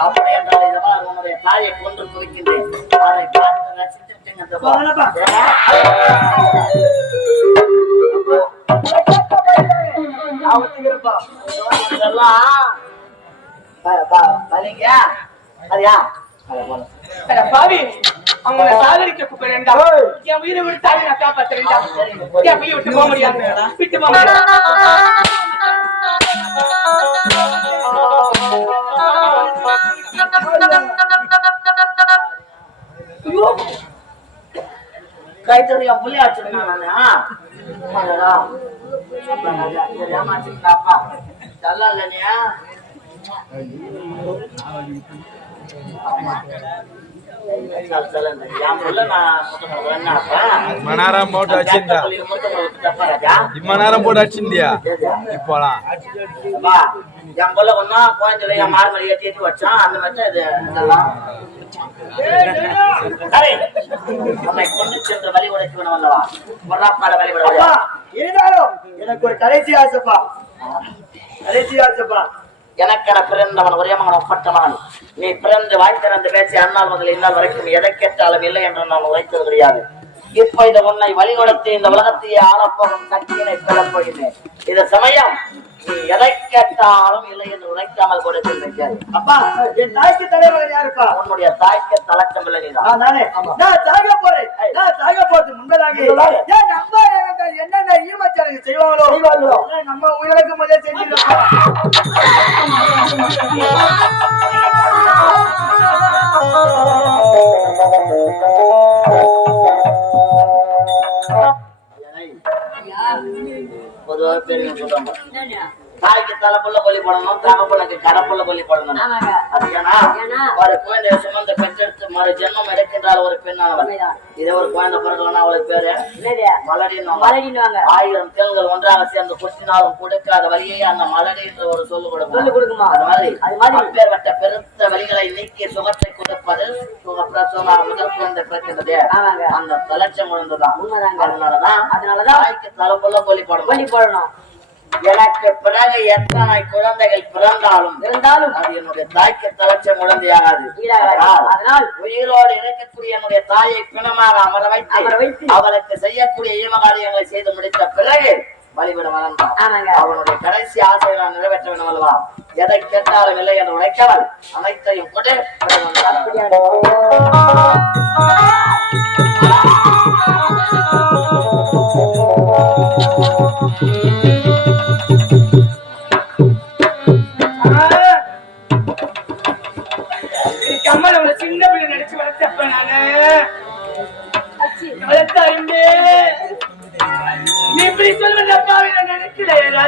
அப்படி என்றால் இதவா உன்னுடைய தாயை கொன்று குவிக்கின்றேன் அதை பார்த்து ரசித்து என் உயிரை விட்டு தாய் நான் காப்பாத்துறேன்டா. என் உயிரை விட்டு போக முடியாது. விட்டு போக முடியாது கைத்தறி என் ஆச்சுன்னா வச்சிருந்தேன் நானு அடடா. அப்பா, ராஜா, நல்லா இல்லையா மணாரம் போட்டு வச்சிருந்தா. இம்மநேரம் போட்டு வச்சிருந்தியா? இப்போலாம். என் புள்ள ஒண்ணா கோயம்புல என் மாறு ஏற்றி ஏற்றி வச்சான் அந்த மாதிரி இது இதெல்லாம் நம்மை கொண்டு வழி இருந்தாலும் எனக்கு ஒரு கடைசி ஆசைப்பா. கடைசி ஆசைப்பா. எனக்கென பிறந்தவன் ஒரே மகன் ஒப்பட்டவன். நீ பிறந்து வாய் திறந்து பேசி அண்ணால் முதல் இன்னால் வரைக்கும் எதை கேட்டாலும் இல்லை என்று நான் உரைத்தது கிடையாது. இப்ப இந்த உன்னை வழிகொடுத்து இந்த உலகத்தையே ஆளப்போகும் சக்தியினை பெறப் போகிறேன். இந்த சமயம் எதை கேட்டாலும் இல்லை என்று உரைக்காமல் கொடுத்திருந்தேன் அப்பா என் தாய்க்கு தலைவர் யாருப்பா உன்னுடைய தாய்க்கு தலக்கம் இல்லை நீதான் நான். நான் சாக போறேன். நான் சாக போறது முன்பதாக. ஏன் நம்ம எனக்கு என்னென்ன ஈமச்சடங்கு செய்வாங்களோ? அதெல்லாம் நம்ம உயிருக்கு முதல் செஞ்சிருக்கோம் 我都还被人摸到，摸。தாய்க்கு தலைப்புள்ள கொல்லி போடணும் தகப்பனுக்கு கடப்புள்ள கொல்லி போடணும். அது ஏன்னா? ஒரு குழந்தைய சுமந்து பெற்றெடுத்து மறு ஜென்மம் எடுக்கின்றால் ஒரு உண்மைதான். இதே ஒரு குழந்தை பிறகுலன்னா அவளுக்கு பேரு மலடின்னுவாங்க. ஆயிரம் தேள்கள் ஒன்றாக சேர்ந்து கொட்டினாலும் கொடுக்காத வழியை அந்த மலடி என்ற ஒரு சொல்லு கொடுக்கும்? அது மாதிரி அது மாதிரி. அப்பேற்பட்ட பெருத்த வழிகளை நீக்கி சுகத்தை கொடுப்பது சுகப்பிரசவமாக முதல் குழந்தை பிறக்கின்றது. அந்த தலைச்சம் உண்மைதாங்க. அதனாலதான் அதனாலதான் தாய்க்கு தலைப்புள்ள கொல்லி போடணும் கொல்லி போடணும் எனக்கு பிறகு எத்தனை குழந்தைகள் பிறந்தாலும் இருந்தாலும் அது என்னுடைய தாய்க்கு தலைச்ச குழந்தையாகாது. அதனால் உயிரோடு இருக்கக்கூடிய என்னுடைய தாயை பிணமாக அமர வைத்து அவளுக்கு செய்யக்கூடிய ஈமகாரியங்களை செய்து முடித்த பிறகு வளர்ந்தான் ஆமாங்க. அவனுடைய கடைசி ஆசையை நான் நிறைவேற்ற வேண்டும் அல்லவா? எதை கேட்டாலும் இல்லை என்று உழைக்கவல் அனைத்தையும் கொண்டு கம்மல்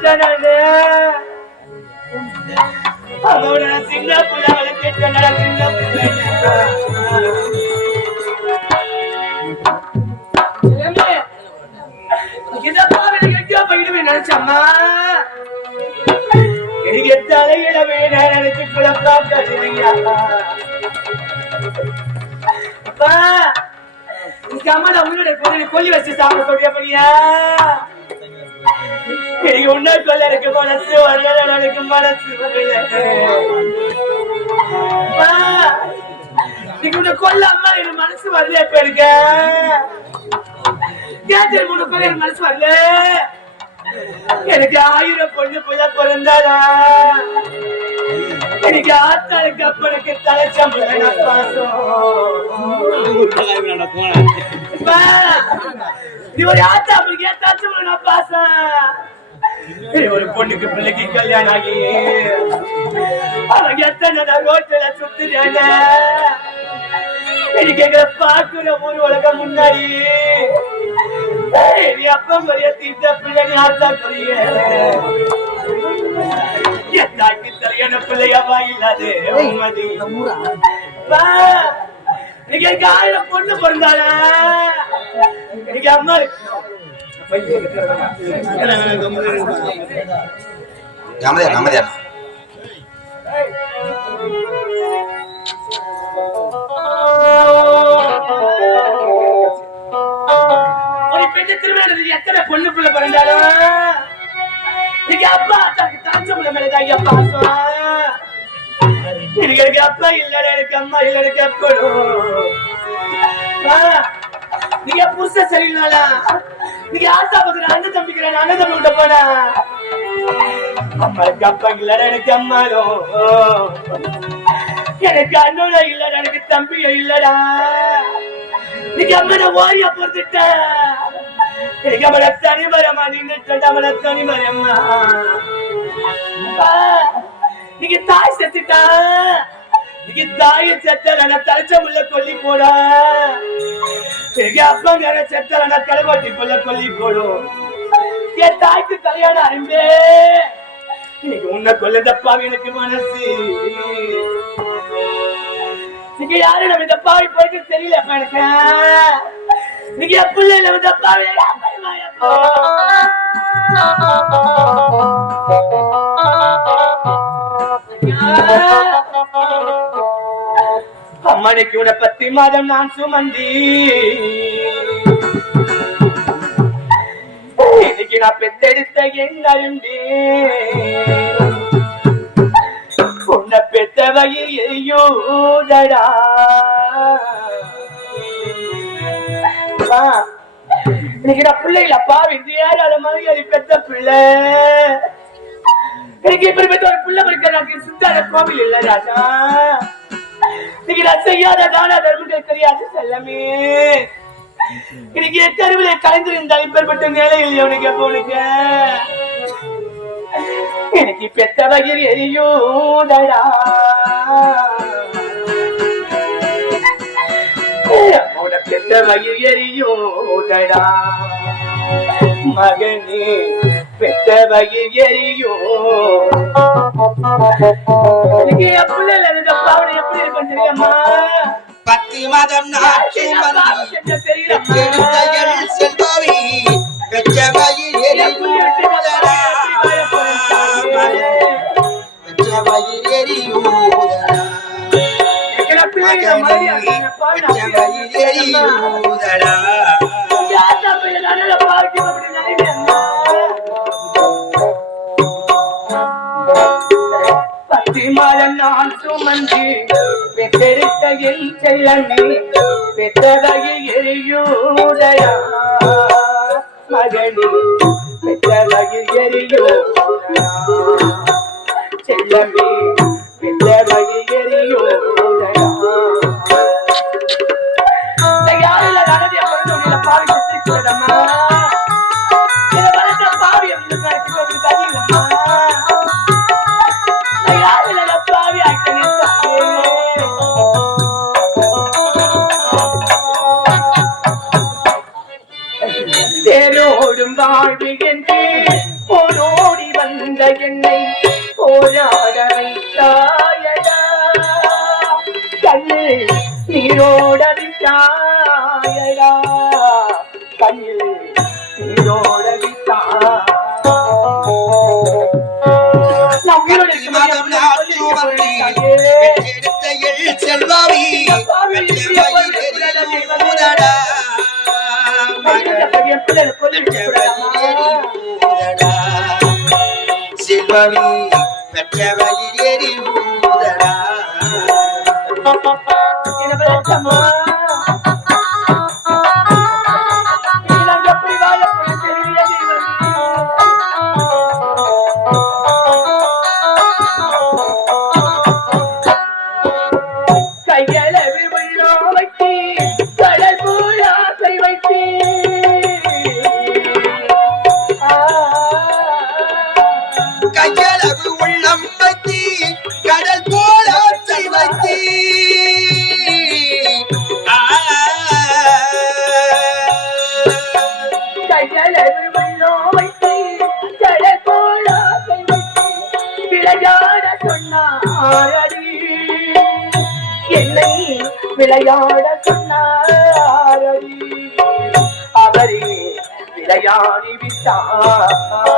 நினைக்கல அவனோட சின்ன எனக்கு நினைச்சம்மா. எனக்கு தலையிடவே நினைச்சு குழப்பா கட்டுறீங்க அப்பா அம்மா நான் உயிரோட கொல்லி வச்சு சாப்பிட சொல்லியா எனக்கு உன்ன கொல்ல எனக்கு மனசு வரல எனக்கு மனசு வரல. நீங்க உன்னை கொல்ல அம்மா எனக்கு மனசு வரல இப்ப எனக்கு? கேட்டு உன்னை கொல்ல எனக்கு மனசு வரல? எனக்கு ஆயிரம் பொண்ணு புள்ள பிறந்தாரா எனக்கு ஆத்தாளுக்கு அப்பனுக்கு தலைச்சம்பளம் பாசம்? அப்பா, நீ ஒரு ஆத்தா அப்பனுக்கு ஏன் தலைச்சம்பளம் பாசம் ஒரு பொண்ணுக்கு பிள்ளைக்கு கல்யாணம் ஆகி அவங்க எத்தனை நான் ரோட்டுல சுத்துறாங்க எனக்கு எங்களை பாக்குற ஊர் உலகம் முன்னாடி. நீ அப்பா மரியா தீர்த்த பிள்ளை நீ ஆத்தா புரிய என் தாய்க்கு தலையான பிள்ளையாவா இல்லாது உண்மதி. எனக்கு ஆயிரம் பொண்ணு பிறந்தாளா இன்னைக்கு நமதியா நமதியா ஒரு பெண்ணு திருமணம் எத்தனை பொண்ணு பிள்ளை பிறந்தாலும்? இன்னைக்கு அப்பா அத்தாக்கு தாச்ச பிள்ளை மேலதான் ஐயா பாசம். எனக்கு அப்பா இல்லடா எனக்கு அம்மா இல்ல எனக்கு அப்படும் நீங்க புருஷ சரியில்லைனா நீங்க ஆசா பத்திர அண்ணன் தம்பிக்கிற அண்ணன் தம்பி விட்ட போனா? அம்மாளுக்கு அப்பா இல்லடா எனக்கு அம்மாலும் எனக்கு அண்ணோட இல்லடா எனக்கு தம்பிய இல்லடா. நீங்க அம்மனை ஓரிய பொறுத்துட்ட. எனக்கு அவளை தனி மரமா நின்றுட்டு அவளை தனி நீங்க தாய் செத்துட்டா? நீங்க தாய செத்தல தலைச்ச முள்ள கொல்லி போடா எங்க அப்பா நேர செத்தல தலைவாட்டி கொல்ல கொல்லி போடும் என் தாய்க்கு கல்யாணம் அரும்பே. இன்னைக்கு உன்னை கொல்லதப்பாவி எனக்கு மனசு. நீங்க யாரு நம்ம இந்த பாவி போயிட்டு தெரியலப்பா எனக்கு. நீங்க எப்படி நம்ம இந்த பாவி அம்மனுக்கு உன பத்தி மாதம் நான் சுமந்தி. இன்னைக்கு நான் பெத்தெடுத்த எங்கருண்டி உன்னை பெத்த வகையில் எரியோதடா இன்னைக்கு நான் பிள்ளைகளப்பா வித்தியாரால மாதிரி பெத்த பிள்ளை. எனக்கு இப்படி பெற்ற ஒரு பிள்ளை இருக்க எனக்கு சுத்தாத கோவில் இல்ல ராஜா. இன்னைக்கு நான் செய்யாத தான தர்மங்கள் தெரியாது செல்லமே. இன்னைக்கு எத்தருவிலே கலைந்திருந்தால் இப்பேற்பட்ட நிலையில் உனக்கு எப்ப உனக்கு? எனக்கு பெத்த வகையில் எரியோதடா பெத்த வகையில் எரியோதடா மகனே பெத்த வகையில் எரியோ எனக்கு என் பிள்ளைல இருந்த பாவனை எப்படி இருக்கும் தெரியுமா? பத்து மாதம் நாட்டு செல்வாவி பெற்ற வயிறு எரியூதடா பெற்ற வயிறு எரியூதடா மகனே பெற்ற வயிறு எரியூதடா நான் சுமந்து பெற்றெடுத்த என் செல்லமே பெற்றவகை எரியூதயா மகனே பெற்றவகை செல்வாவி பெற்ற வயிறு எரியூதடா மகனே பெற்ற வயிறு எரியூதடா செல்வாவி பெற்ற வயிறு கையளவு உள்ளம் வைத்தி கடல் போல வைத்தி. ஆ. கையளவில் வைத்தி கடல் வைத்தி. விளையாட சொன்னாரடி. என்னை விளையாட சொன்னாரடி. அவரே விளையாடி விட்டார்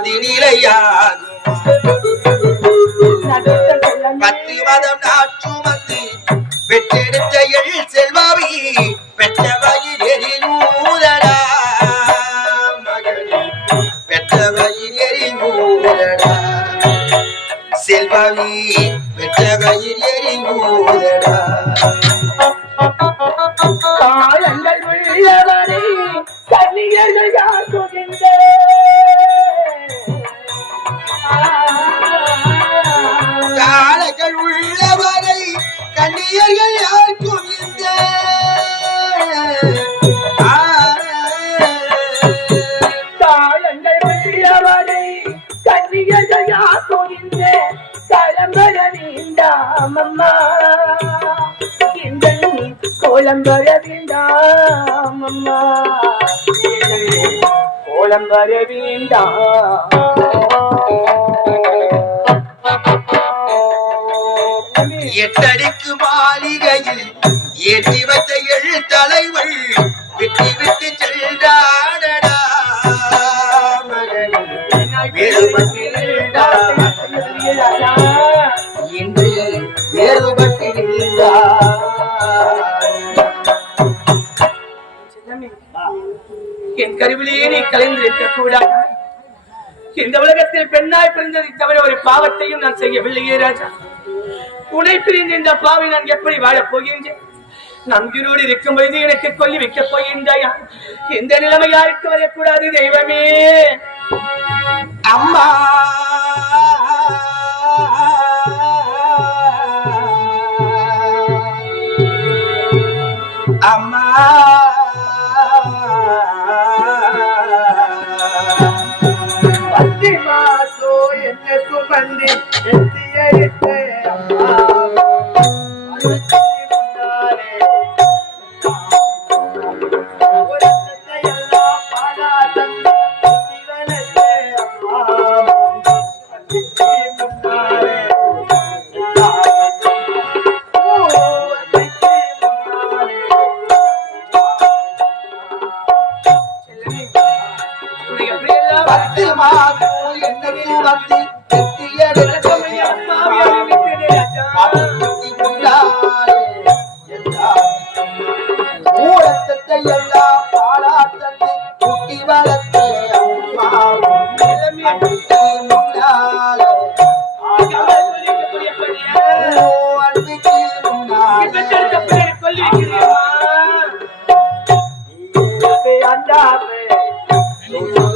பத்தினிலையாகும் பத்து மதம் நாற்றுமந்து பெற்றெடுத்த எள் செல்வாவி பெற்ற வயிறு எரிநூதடா மகனே பெற்ற வயிறு எரிநூதடா செல்வாவி கோலம்பர எட்டடிக்கு மாளிகையில் ஏற்றி வைத்த எழுத்தலைவள் என் கருவிலேயே நீ கலைந்திருக்க கூடாது இந்த உலகத்தில் பெண்ணாய் பிறந்ததை தவிர ஒரு பாவத்தையும் நான் செய்யவில்லையே ராஜா. உனை பிரிந்த இந்த பாவை நான் எப்படி வாழப் போகின்றேன்? நம்பினோடு இருக்கும் பொழுது எனக்கு கொல்லி வைக்கப் போகின்றாயா? இந்த நிலைமை யாருக்கு வரக்கூடாது தெய்வமே? அம்மா! அம்மா! என்ன சுமந்தி அம்மா. இது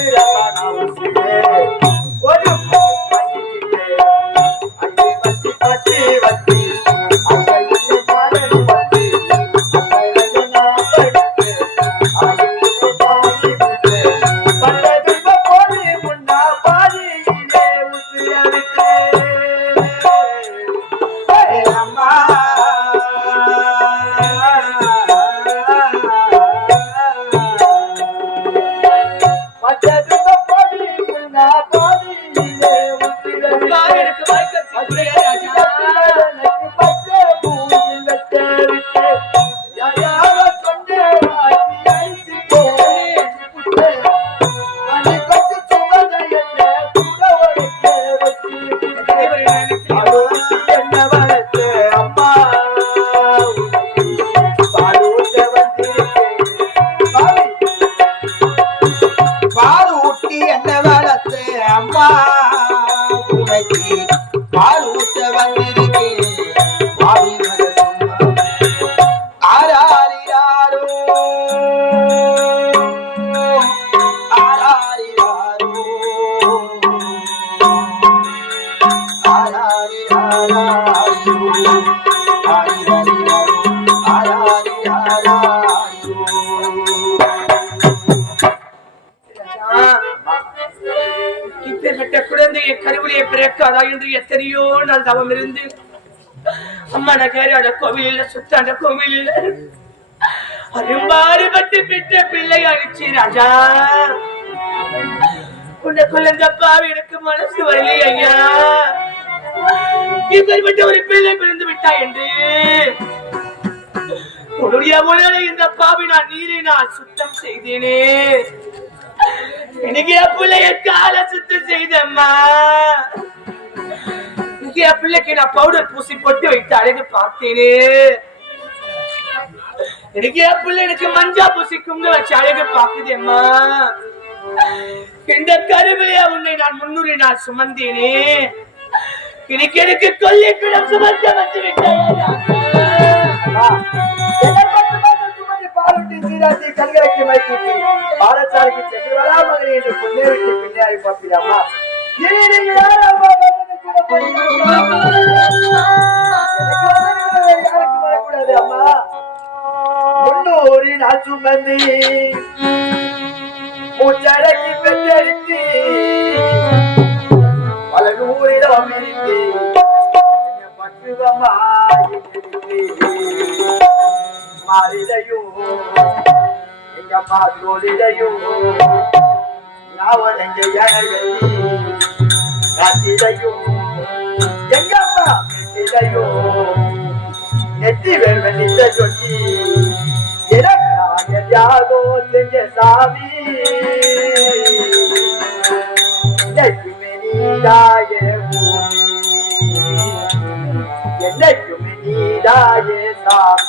Navidad. இப்பேற்பட்ட குழந்தையை கருவிலே பிறக்காதா என்று எத்தனையோ நாள் தவம் இருந்து அம்மா நகராட இல்ல சுத்தாண்ட கோவில் இல்ல அரும்பாறுபட்டு பெற்ற பிள்ளை அழிச்சி ராஜா. உன்னை குழந்தப்பா எனக்கு மனசு வரலை ஐயா. இப்பேற்பட்ட ஒரு பிள்ளை பிறந்து விட்டா என்று. உன்னுடைய உடலை இந்த பாவி நான் நீரை நான் சுத்தம் செய்தேனே. எனக்கு என் பிள்ளைய கால சுத்தம் செய்தம்மா. இன்னைக்கு என் பிள்ளைக்கு நான் பவுடர் பூசி போட்டு வைத்து அழகு பார்த்தேனே. எனக்கு என் பிள்ளை எனக்கு மஞ்சா பூசி குங்க வச்சு அழகு பார்க்குதேம்மா. இந்த கருவிலையா உன்னை நான் முன்னூறு நாள் சுமந்தேனே. இன்னைக்கு எனக்கு கொல்லி பிடம் சுமந்த வந்து கண்களுக்கு வைத்து பாடசாலைக்கு சென்று வரா மகனே என்று பொண்ணை விட்டு பின்னாடி பார்ப்பியாமா இனி நீங்க யார் யாருக்கும் வரக்கூடாது அம்மா மூச்சடக்கி பெற்றெடுத்து பல நூறிடம் இருந்து மாறிலையும் எங்க அம்மா தோழிலையும் யாவன் எங்க இடையத்தி காத்திலையும் எங்க அம்மா வீட்டிலையும் நெத்தி வெறும் நித்த சொட்டி எனக்காக தியாகம் செஞ்ச சாமி என்னைக்குமே நீதாய பூமி என்னைக்குமே நீதாய சாமி